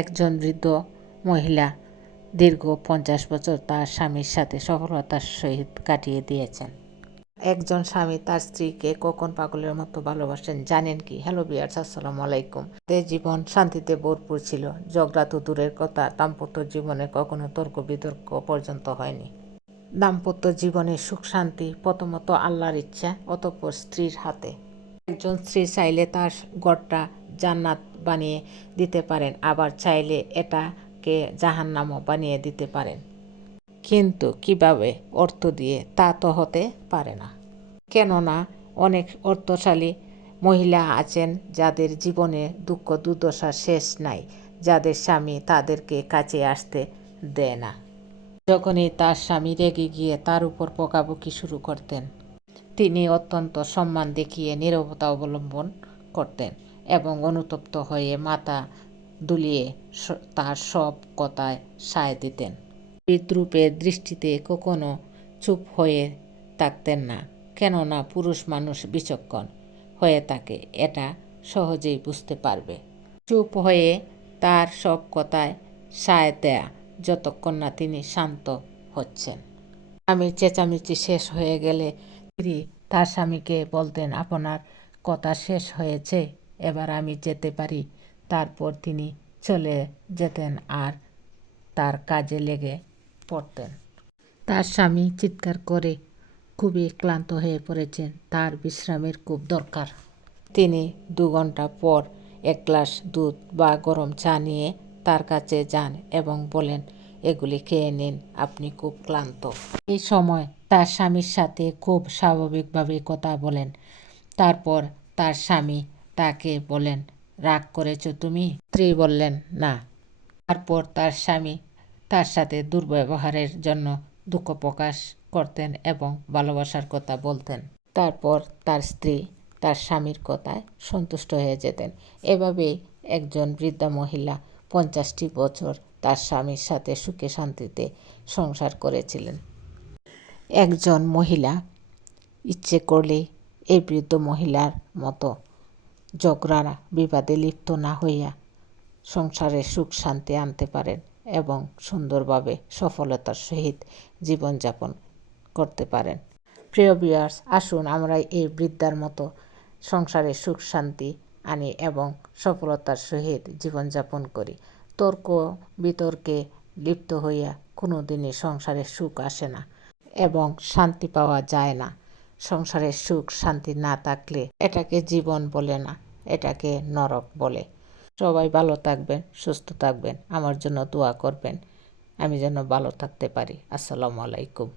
একজন বৃদ্ধ মহিলা দীর্ঘ 50 বছর তার স্বামীর সাথে সফলতার সহিত কাটিয়ে দিয়েছেন। একজন স্বামী তার স্ত্রীকে কখন পাগলের মতো ভালোবাসেন জানেন কি? হ্যালো ভিউয়ার্স, আসসালামু আলাইকুম। তাদের জীবন শান্তিতে ভরপুর ছিল। ঝগড়া তো দূরের কথা, দাম্পত্য জীবনে কখনো তর্ক বিতর্ক পর্যন্ত হয়নি। দাম্পত্য জীবনে সুখ শান্তি প্রথমত আল্লাহর ইচ্ছা, অতঃপর স্ত্রীর হাতে। একজন স্ত্রী চাইলে তার ঘরটা জান্নাত বানিয়ে দিতে পারেন, আবার চাইলে এটাকে জাহান্নামও বানিয়ে দিতে পারেন। কিন্তু কিভাবে? অর্থ দিয়ে তা তো হতে পারে না। কেননা অনেক অর্থশালী মহিলা আছেন যাদের জীবনে দুঃখ দুর্দশার শেষ নাই, যাদের স্বামী তাদেরকে কাছে আসতে দেয় না। যখনই তার স্বামী রেগে গিয়ে তার উপর বকাবকি শুরু করতেন, তিনি অত্যন্ত সম্মান দেখিয়ে নীরবতা অবলম্বন করতেন এবং অনুতপ্ত হয়ে মাথা দুলিয়ে তার সব কথায় সায় দিতেন। বিদ্রূপের দৃষ্টিতে কখনো চুপ হয়ে থাকতেন না, কেননা পুরুষ মানুষ বিচক্ষণ হয়ে থাকে, এটা সহজেই বুঝতে পারবে। চুপ হয়ে তার সব কথায় সায় দেয়া যতক্ষণ না তিনি শান্ত হচ্ছেন। স্বামীর চেঁচামেচি শেষ হয়ে গেলে স্ত্রী তার স্বামীকে বলতেন, আপনার কথা শেষ হয়েছে, এবার আমি যেতে পারি। তারপর তিনি চলে যেতেন আর তার কাজে লেগে পড়তেন। তার স্বামী চিৎকার করে খুবই ক্লান্ত হয়ে পড়েছেন, তার বিশ্রামের খুব দরকার। তিনি 2 ঘন্টা পর এক গ্লাস দুধ বা গরম চা নিয়ে তার কাছে যান এবং বলেন, এগুলি খেয়ে নিন, আপনি খুব ক্লান্ত। এই সময় তার স্বামীর সাথে খুব স্বাভাবিকভাবে কথা বলেন। তারপর তার স্বামী তাকে বলেন, রাগ করেছো তুমি? স্ত্রী বললেন, না। তারপর তার স্বামী তার সাথে দুর্ব্যবহারের জন্য দুঃখ প্রকাশ করতেন এবং ভালোবাসার কথা বলতেন। তারপর তার স্ত্রী তার স্বামীর কথায় সন্তুষ্ট হয়ে যেতেন। এভাবেই একজন বৃদ্ধা মহিলা 50টি বছর তার স্বামীর সাথে সুখে শান্তিতে সংসার করেছিলেন। একজন মহিলা ইচ্ছে করলেই এই বৃদ্ধ মহিলার মতো ঝগড়া বিবাদে লিপ্ত না হইয়া সংসারে সুখ শান্তি আনতে পারেন এবং সুন্দরভাবে সফলতার সহিত জীবনযাপন করতে পারেন। প্রিয় ভিউয়ার্স, আসুন আমরা এই বৃদ্ধার মতো সংসারে সুখ শান্তি আনি এবং সফলতার সহিত জীবনযাপন করি। তর্ক বিতর্কে লিপ্ত হইয়া কোনো দিনই সংসারে সুখ আসে না এবং শান্তি পাওয়া যায় না। সংসারের সুখ শান্তি না থাকলে এটাকে জীবন বলে না, এটাকে নরক বলে। সবাই ভালো থাকবেন, সুস্থ থাকবেন, আমার জন্য দোয়া করবেন, আমি যেন ভালো থাকতে পারি। আসসালামু আলাইকুম।